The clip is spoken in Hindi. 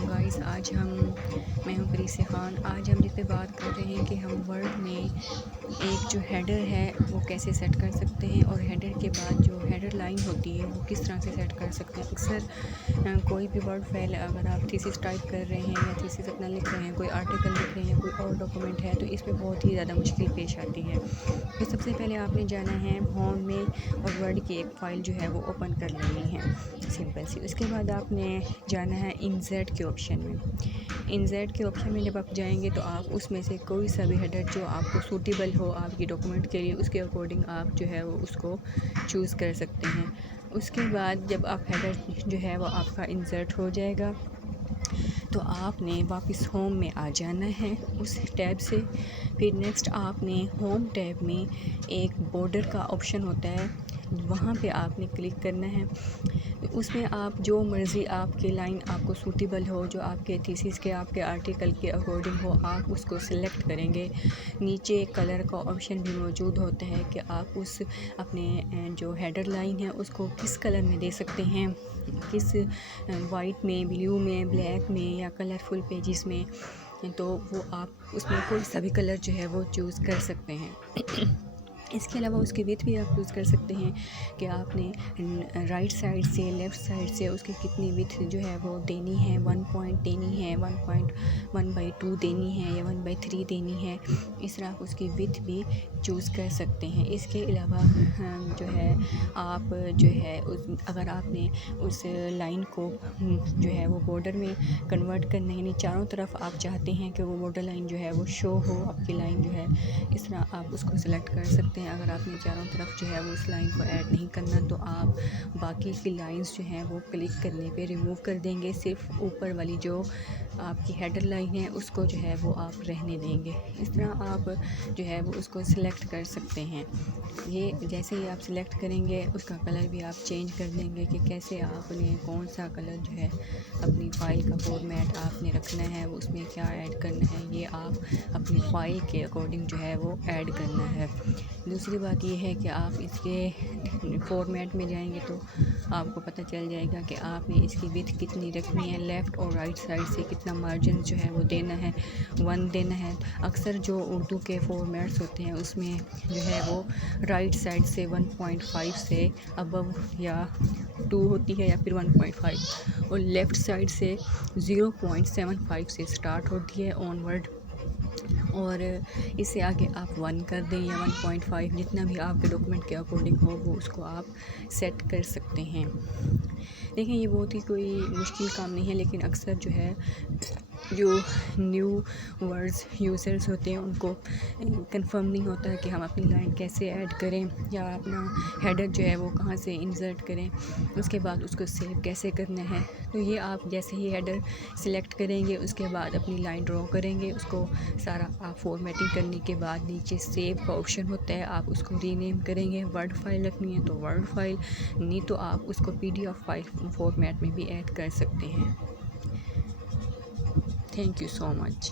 अस्सलामुअलैकुम गाइस। मैं हूं फरीसा खान। आज हम जिस पे बात कर रहे हैं कि हम वर्ड में एक जो हेडर है वो कैसे सेट कर सकते हैं और हेडर के बाद जो हेडर लाइन होती है वो किस तरह से सेट कर सकते हैं। अक्सर कोई भी वर्ड फाइल अगर आप थीसिस टाइप कर रहे हैं या थीसिस अपना लिख रहे हैं, कोई आर्टिकल लिख रहे हैं या कोई और डॉक्यूमेंट है, तो इसमें बहुत ही ज़्यादा मुश्किल पेश आती है। तो सबसे पहले आपने जाना है होम में और वर्ड की एक फ़ाइल जो है वो ओपन कर लेनी है, सिंपल सी। उसके बाद आपने जाना है इंसर्ट के ऑप्शन में। इंसर्ट के ऑप्शन में जब आप जाएंगे तो आप उसमें से कोई सा भी हेडर जो आपको सूटेबल हो आपकी डॉक्यूमेंट के लिए, उसके अकॉर्डिंग आप जो है वो उसको चूज़ कर सकते हैं। उसके बाद जब आप हेडर जो है वो आपका इंसर्ट हो जाएगा तो आपने वापस होम में आ जाना है उस टैब से। फिर नेक्स्ट आपने होम टैब में एक बॉर्डर का ऑप्शन होता है, वहाँ पे आपने क्लिक करना है। तो उसमें आप जो मर्ज़ी आपकी लाइन आपको सूटेबल हो, जो आपके थीसिस के आपके आर्टिकल के अकॉर्डिंग हो, आप उसको सिलेक्ट करेंगे। नीचे कलर का ऑप्शन भी मौजूद होता है कि आप उस अपने जो हेडर लाइन है उसको किस कलर में दे सकते हैं, किस वाइट में, ब्लू में, ब्लैक में या कलरफुल पेजेस में। तो वो आप उसमें कोई सा भी कलर जो है वो चूज़ कर सकते हैं। इसके अलावा उसकी विड्थ भी आप चूज़ कर सकते हैं कि आपने राइट साइड से लेफ़्ट साइड से उसकी कितनी विड्थ जो है वो देनी है। 1 पॉइंट देनी है, 1.1/2 देनी है या 1/3 देनी है। इस तरह आप उसकी विड्थ भी चूज़ कर सकते हैं। इसके अलावा जो है आप जो है अगर आपने उस लाइन को जो है वो बॉर्डर में कन्वर्ट करना है, यानी चारों तरफ आप चाहते हैं कि वो बॉर्डर लाइन जो है वो शो हो आपकी लाइन जो है, इस तरह आप उसको सिलेक्ट कर सकते हैं। अगर आपने चारों तरफ जो है वो उस लाइन को ऐड नहीं करना तो आप बाकी की लाइंस जो हैं वो क्लिक करने पे रिमूव कर देंगे। सिर्फ ऊपर वाली जो आपकी हेडर लाइन है उसको जो है वो आप रहने देंगे। इस तरह आप जो है वो उसको सिलेक्ट कर सकते हैं। ये जैसे ही आप सिलेक्ट करेंगे उसका कलर भी आप चेंज कर देंगे कि कैसे आपने कौन सा कलर जो है अपनी फ़ाइल का फॉर्मेट आपने रखना है, उसमें क्या ऐड करना है, ये आप अपनी फ़ाइल के अकॉर्डिंग जो है वो ऐड करना है। दूसरी बात ये है कि आप इसके फॉर्मेट में जाएंगे तो आपको पता चल जाएगा कि आपने इसकी विड्थ कितनी रखनी है, लेफ़्ट और राइट साइड से कितना मार्जिन जो है वो देना है, 1 देना है। अक्सर जो उर्दू के फॉर्मेट्स होते हैं उसमें जो है वो राइट साइड से 1.5 से अबव या 2 होती है या फिर 1.5, और लेफ़्ट साइड से 0.75 से स्टार्ट होती है ऑनवर्ड, और इससे आगे आप 1 कर दें या 1.5, जितना भी आपके डॉक्यूमेंट के अकॉर्डिंग हो वो उसको आप सेट कर सकते हैं। देखिए ये बहुत ही कोई मुश्किल काम नहीं है, लेकिन अक्सर जो है जो न्यू वर्ड्स यूज़र्स होते हैं उनको कंफर्म नहीं होता है कि हम अपनी लाइन कैसे ऐड करें या अपना हेडर जो है वो कहाँ से इंसर्ट करें, उसके बाद उसको सेव कैसे करना है। तो ये आप जैसे ही हेडर सिलेक्ट करेंगे उसके बाद अपनी लाइन ड्रॉ करेंगे, उसको सारा आप फॉर्मेटिंग करने के बाद नीचे सेव का ऑप्शन होता है, आप उसको रीनेम करेंगे। वर्ड फाइल रखनी है तो वर्ड फाइल, नहीं तो आप उसको PDF फाइल फॉर्मेट में भी ऐड कर सकते हैं। Thank you so much.